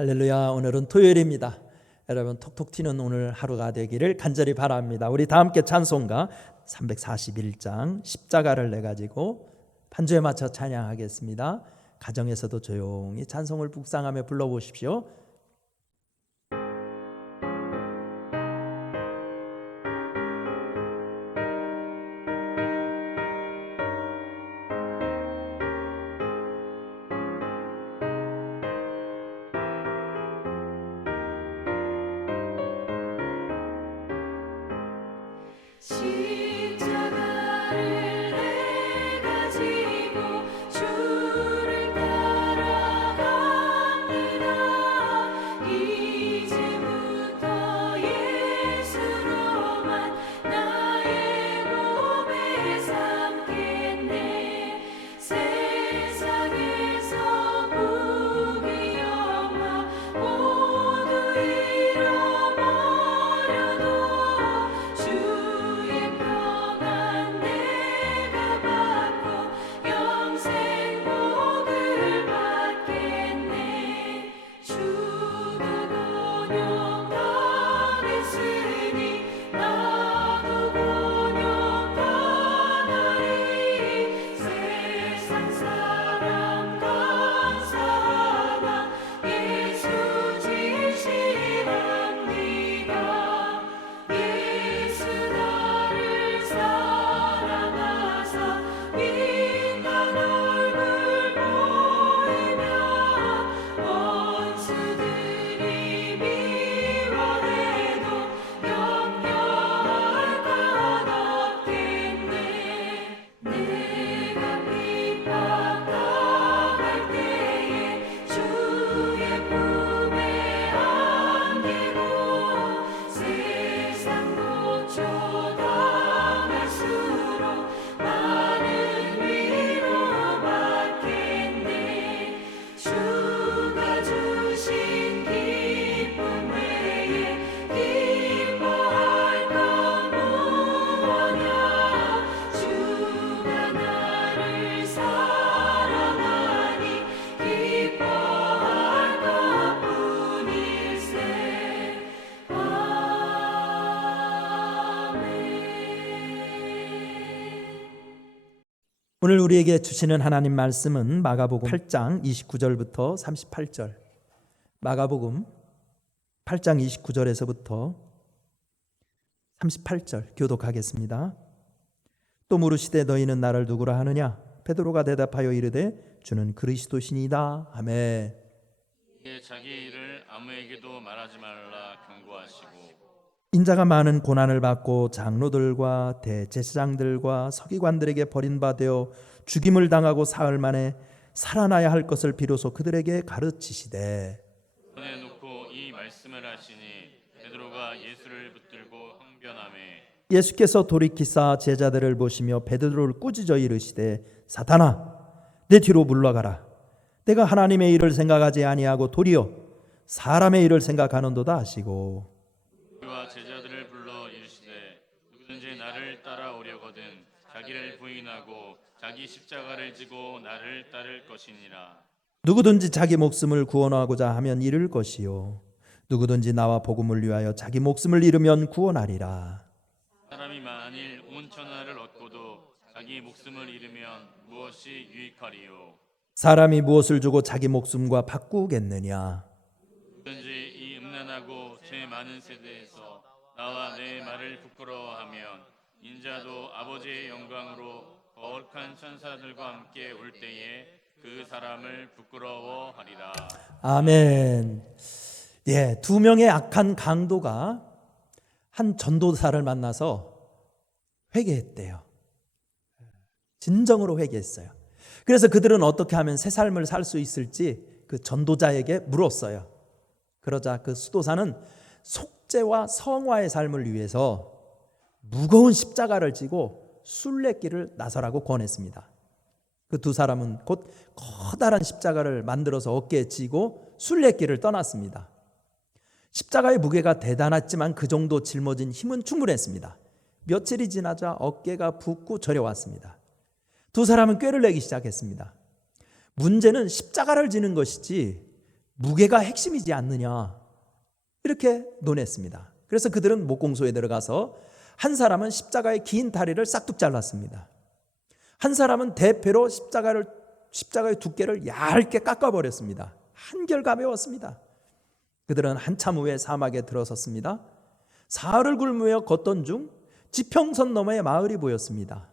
할렐루야. 오늘은 토요일입니다. 여러분 톡톡 튀는 오늘 하루가 되기를 간절히 바랍니다. 우리 다 함께 찬송가 341장 십자가를 내 가지고 반주에 맞춰 찬양하겠습니다. 가정에서도 조용히 찬송을 묵상하며 불러보십시오. 십자가를 내 가지고 주를 따라갑니다. 이제부터 예수로만 나의 몸에 삼겠네. 세상에서 부귀 영화 모두 잃어버려도 주의 평안 내가 받고 영생 복을 받겠네. 주도 곤욕당했으니 나도 곤욕당하리. 세상 사람 감사하나 예수 진실합니다. 예수 나를 사랑하사 빛난 얼굴 보이면 원수들이 미워해도 염려할 것 없겠네. 내가 핍박당할 때에 주의 품에 안기고 세상 고초당할수록 많은 위로 받겠네. 주가 주신 기쁨 외에 기뻐할 것 무엇냐. 주가 나를 사랑하니 기뻐할 것뿐일세. 아멘. 오늘 우리에게 주시는 하나님 말씀은 마가복음 8장 29절부터 38절. 마가복음 8장 29절에서부터 38절 교독하겠습니다. 또 물으시되 너희는 나를 누구라 하느냐? 베드로가 대답하여 이르되 주는 그리스도시니이다 하매. 이에 자기 일을 아무에게도 말하지 말라 경고하시고 인자가 많은 고난을 받고 장로들과 대제사장들과 서기관들에게 버림받아 죽임을 당하고 사흘 만에 살아나야 할 것을 비로소 그들에게 가르치시되. 손에 놓고 이 말씀을 하시니 베드로가 예수를 붙들고 항변하매 예수께서 돌이키사 제자들을 보시며 베드로를 꾸짖어 이르시되 사탄아 내 뒤로 물러가라. 내가 하나님의 일을 생각하지 아니하고 도리어 사람의 일을 생각하는도다 하시고. 그와 제자들을 불러 이르시되 누구든지 나를 따라오려거든 자기를 부인하고 자기 십자가를 지고 나를 따를 것이니라. 누구든지 자기 목숨을 구원하고자 하면 잃을 것이요 누구든지 나와 복음을 위하여 자기 목숨을 잃으면 구원하리라. 사람이 만일 온 천하를 얻고도 자기 목숨을 잃으면 무엇이 유익하리요. 사람이 무엇을 주고 자기 목숨과 바꾸겠느냐? 누구든지 이 음란하고 죄 많은 세대에서 나와 내 말을 부끄러워하면 인자도 아버지의 영광으로 거룩한 천사들과 함께 올 때에 그 사람을 부끄러워하리라. 아멘. 예, 두 명의 악한 강도가 한 전도사를 만나서 회개했대요. 진정으로 회개했어요. 그래서 그들은 어떻게 하면 새 삶을 살 수 있을지 그 전도자에게 물었어요. 그러자 그 수도사는 속죄와 성화의 삶을 위해서 무거운 십자가를 지고 순례길을 나서라고 권했습니다. 그 두 사람은 곧 커다란 십자가를 만들어서 어깨에 지고 순례길을 떠났습니다. 십자가의 무게가 대단했지만 그 정도 짊어진 힘은 충분했습니다. 며칠이 지나자 어깨가 붓고 저려왔습니다. 두 사람은 꾀를 내기 시작했습니다. 문제는 십자가를 지는 것이지 무게가 핵심이지 않느냐, 이렇게 논했습니다. 그래서 그들은 목공소에 들어가서 한 사람은 십자가의 긴 다리를 싹둑 잘랐습니다. 한 사람은 대패로 십자가의 두께를 얇게 깎아버렸습니다. 한결 가벼웠습니다. 그들은 한참 후에 사막에 들어섰습니다. 사흘을 굶으며 걷던 중 지평선 너머에 마을이 보였습니다.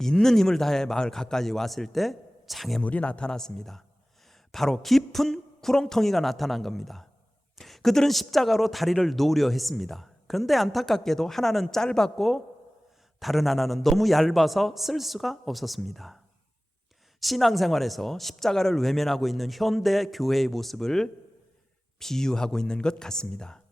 있는 힘을 다해 마을 가까이 왔을 때 장애물이 나타났습니다. 바로 깊은 구렁텅이가 나타난 겁니다. 그들은 십자가로 다리를 놓으려 했습니다. 그런데 안타깝게도 하나는 짧았고 다른 하나는 너무 얇아서 쓸 수가 없었습니다. 신앙생활에서 십자가를 외면하고 있는 현대 교회의 모습을 비유하고 있는 것 같습니다.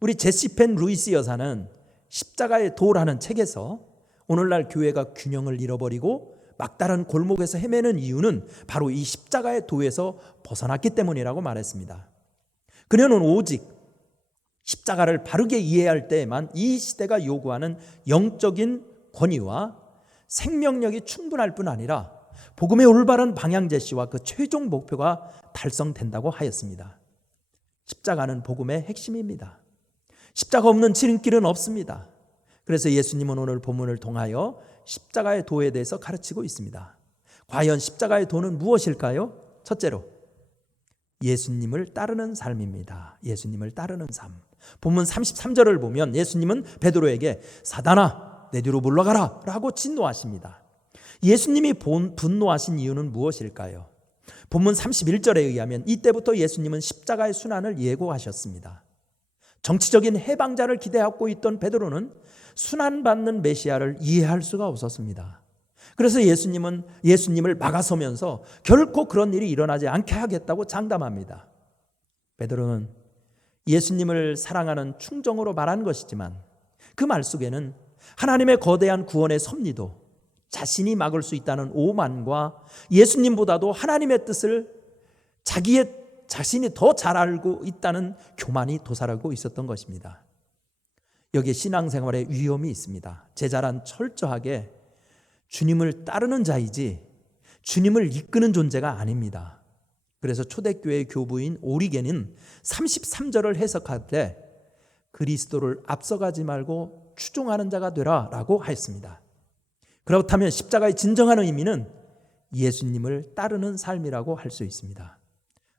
우리 제시 펜 루이스 여사는 십자가의 도라는 책에서 오늘날 교회가 균형을 잃어버리고 막다른 골목에서 헤매는 이유는 바로 이 십자가의 도에서 벗어났기 때문이라고 말했습니다. 그녀는 오직 십자가를 바르게 이해할 때에만 이 시대가 요구하는 영적인 권위와 생명력이 충분할 뿐 아니라 복음의 올바른 방향 제시와 그 최종 목표가 달성된다고 하였습니다. 십자가는 복음의 핵심입니다. 십자가 없는 지름길은 없습니다. 그래서 예수님은 오늘 본문을 통하여 십자가의 도에 대해서 가르치고 있습니다. 과연 십자가의 도는 무엇일까요? 첫째로 예수님을 따르는 삶입니다. 예수님을 따르는 삶. 본문 33절을 보면 예수님은 베드로에게 사단아 내 뒤로 물러가라 라고 진노하십니다. 예수님이 분노하신 이유는 무엇일까요? 본문 31절에 의하면 이때부터 예수님은 십자가의 순환을 예고하셨습니다. 정치적인 해방자를 기대하고 있던 베드로는 순환받는 메시아를 이해할 수가 없었습니다. 그래서 예수님을 막아서면서 결코 그런 일이 일어나지 않게 하겠다고 장담합니다. 베드로는 예수님을 사랑하는 충정으로 말한 것이지만 그 말 속에는 하나님의 거대한 구원의 섭리도 자신이 막을 수 있다는 오만과 예수님보다도 하나님의 뜻을 자신이 더 잘 알고 있다는 교만이 도사하고 있었던 것입니다. 여기에 신앙생활에 위험이 있습니다. 제자란 철저하게 주님을 따르는 자이지 주님을 이끄는 존재가 아닙니다. 그래서 초대교회의 교부인 오리겐은 33절을 해석할 때 그리스도를 앞서가지 말고 추종하는 자가 되라 라고 하였습니다. 그렇다면 십자가의 진정한 의미는 예수님을 따르는 삶이라고 할 수 있습니다.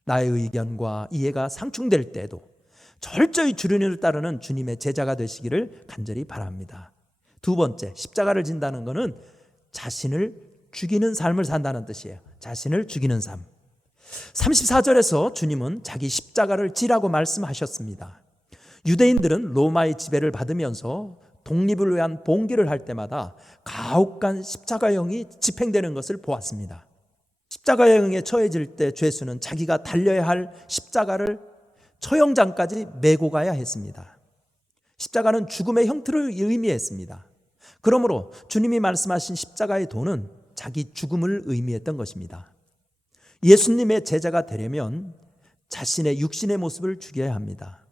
나의 의견과 이해가 상충될 때도 철저히 주님을 따르는 주님의 제자가 되시기를 간절히 바랍니다. 두 번째, 십자가를 진다는 것은 자신을 죽이는 삶을 산다는 뜻이에요. 자신을 죽이는 삶. 34절에서 주님은 자기 십자가를 지라고 말씀하셨습니다. 유대인들은 로마의 지배를 받으면서 독립을 위한 봉기를 할 때마다 가혹한 십자가형이 집행되는 것을 보았습니다. 십자가형에 처해질 때 죄수는 자기가 달려야 할 십자가를 처형장까지 메고 가야 했습니다. 십자가는 죽음의 형태를 의미했습니다. 그러므로 주님이 말씀하신 십자가의 도는 자기 죽음을 의미했던 것입니다. 예수님의 제자가 되려면 자신의 육신의 모습을 죽여야 합니다.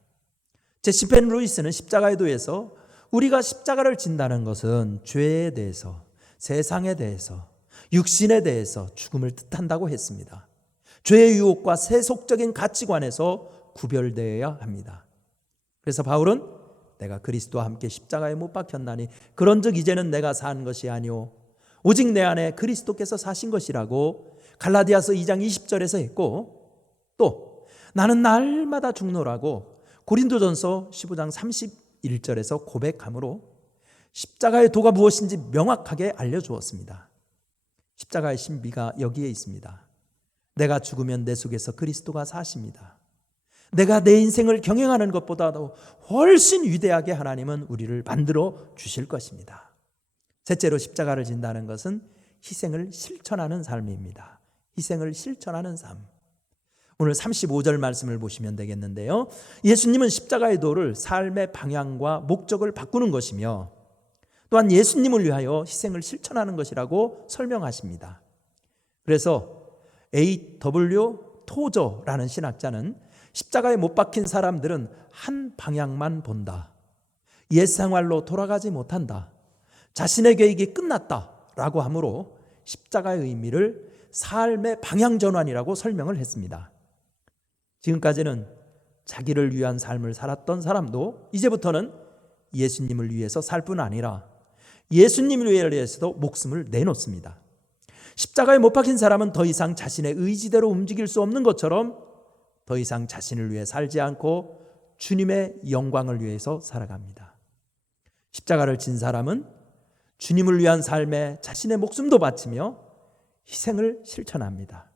제시 펜 루이스는 십자가의 도에서 우리가 십자가를 진다는 것은 죄에 대해서, 세상에 대해서, 육신에 대해서 죽음을 뜻한다고 했습니다. 죄의 유혹과 세속적인 가치관에서 구별되어야 합니다. 그래서 바울은 내가 그리스도와 함께 십자가에 못 박혔나니 그런즉 이제는 내가 산 것이 아니오 오직 내 안에 그리스도께서 사신 것이라고 갈라디아서 2장 20절에서 했고, 또 나는 날마다 죽노라고 고린도전서 15장 31절에서 고백함으로 십자가의 도가 무엇인지 명확하게 알려주었습니다. 십자가의 신비가 여기에 있습니다. 내가 죽으면 내 속에서 그리스도가 사십니다. 내가 내 인생을 경영하는 것보다도 훨씬 위대하게 하나님은 우리를 만들어 주실 것입니다. 셋째로 십자가를 진다는 것은 희생을 실천하는 삶입니다. 희생을 실천하는 삶. 오늘 35절 말씀을 보시면 되겠는데요. 예수님은 십자가의 도를 삶의 방향과 목적을 바꾸는 것이며 또한 예수님을 위하여 희생을 실천하는 것이라고 설명하십니다. 그래서 A.W. 토저라는 신학자는 십자가에 못 박힌 사람들은 한 방향만 본다. 옛생활로 돌아가지 못한다. 자신의 계획이 끝났다라고 하므로 십자가의 의미를 삶의 방향 전환이라고 설명을 했습니다. 지금까지는 자기를 위한 삶을 살았던 사람도 이제부터는 예수님을 위해서 살 뿐 아니라 예수님을 위해서도 목숨을 내놓습니다. 십자가에 못 박힌 사람은 더 이상 자신의 의지대로 움직일 수 없는 것처럼 더 이상 자신을 위해 살지 않고 주님의 영광을 위해서 살아갑니다. 십자가를 진 사람은 주님을 위한 삶에 자신의 목숨도 바치며 희생을 실천합니다.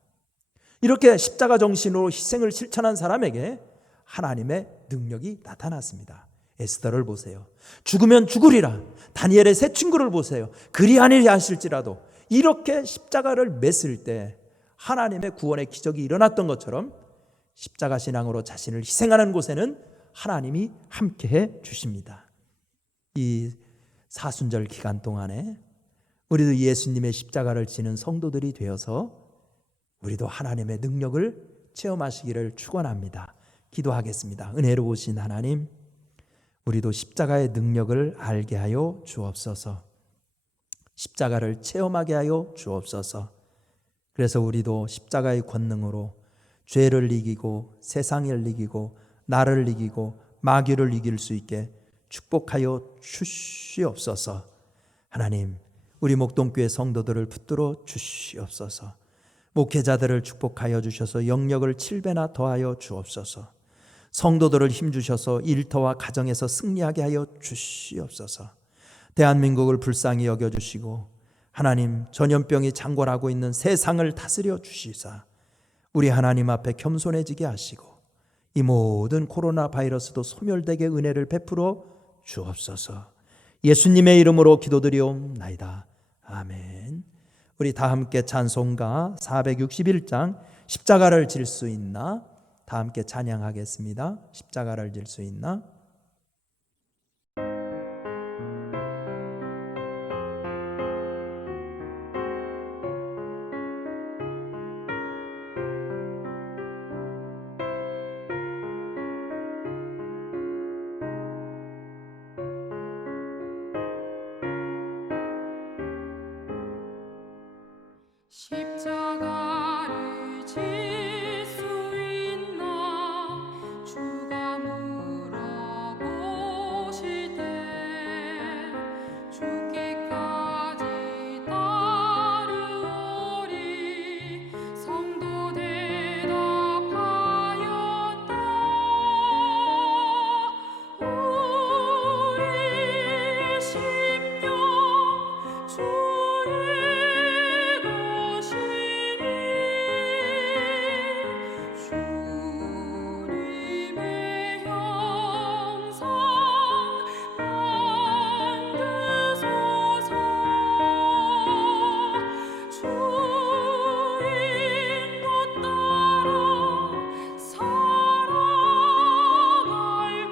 이렇게 십자가 정신으로 희생을 실천한 사람에게 하나님의 능력이 나타났습니다. 에스더를 보세요. 죽으면 죽으리라. 다니엘의 세 친구를 보세요. 그리 아니리 하실지라도 이렇게 십자가를 맸을 때 하나님의 구원의 기적이 일어났던 것처럼 십자가 신앙으로 자신을 희생하는 곳에는 하나님이 함께해 주십니다. 이 사순절 기간 동안에 우리도 예수님의 십자가를 지는 성도들이 되어서 우리도 하나님의 능력을 체험하시기를 축원합니다. 기도하겠습니다. 은혜로우신 하나님, 우리도 십자가의 능력을 알게 하여 주옵소서. 십자가를 체험하게 하여 주옵소서. 그래서 우리도 십자가의 권능으로 죄를 이기고 세상을 이기고 나를 이기고 마귀를 이길 수 있게 축복하여 주시옵소서. 하나님, 우리 목동교회 성도들을 붙들어 주시옵소서. 목회자들을 축복하여 주셔서 영역을 7배나 더하여 주옵소서. 성도들을 힘주셔서 일터와 가정에서 승리하게 하여 주시옵소서. 대한민국을 불쌍히 여겨주시고 하나님, 전염병이 창궐하고 있는 세상을 다스려 주시사 우리 하나님 앞에 겸손해지게 하시고 이 모든 코로나 바이러스도 소멸되게 은혜를 베풀어 주옵소서. 예수님의 이름으로 기도드리옵나이다. 아멘. 우리 다 함께 찬송가 461장 십자가를 질 수 있나? 다 함께 찬양하겠습니다. 십자가를 질 수 있나? 십자가를 질 수 있나 주가 물어보실 때 죽기까지 따르오리 성도 대답하였다. 우리의 심령 주의 주님의 형상 만드소서. 주 인도 따라 살아갈 동안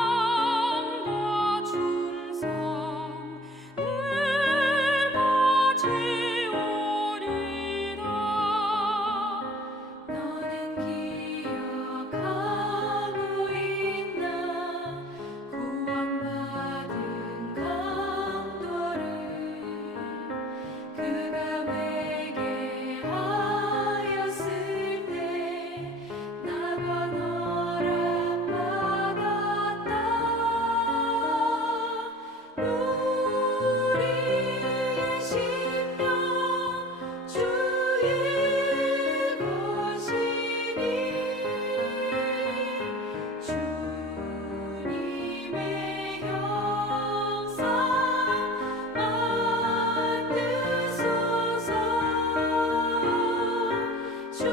사랑과 충성 늘 가지오리라. 너는 기억하고 있나 구원받은 강도를 그가 회개하였을 때 나가 너락받았다. 우리의 심령 주의 것이니 주님의 형상 만드소서. 주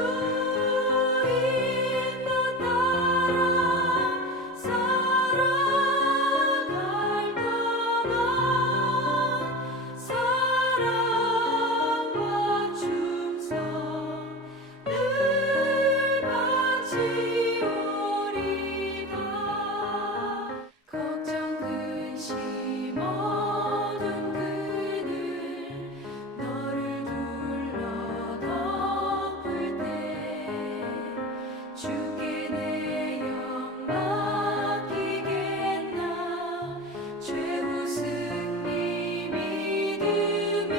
인도 따라 살아갈 동안 사랑과 충성 늘 바치오리다. 걱정 근심 어두운 그늘 너를 둘러 덮을 때 주께 내 영 맡기겠나. 최후 승리 믿으며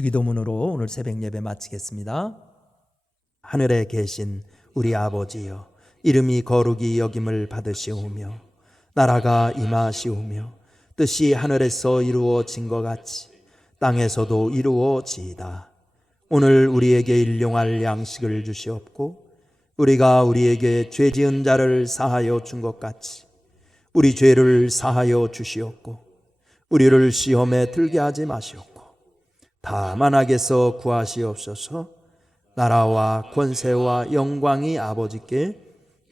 주기도문으로 오늘 새벽 예배 마치겠습니다. 하늘에 계신 우리 아버지여, 이름이 거룩히 여김을 받으시오며 나라가 임하시오며 뜻이 하늘에서 이루어진 것 같이 땅에서도 이루어지이다. 오늘 우리에게 일용할 양식을 주시옵고 우리가 우리에게 죄 지은 자를 사하여 준 것 같이 우리 죄를 사하여 주시옵고 우리를 시험에 들게 하지 마시옵고 다만 악에서 구하시옵소서. 나라와 권세와 영광이 아버지께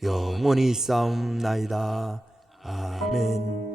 영원히 있사옵나이다. 아멘.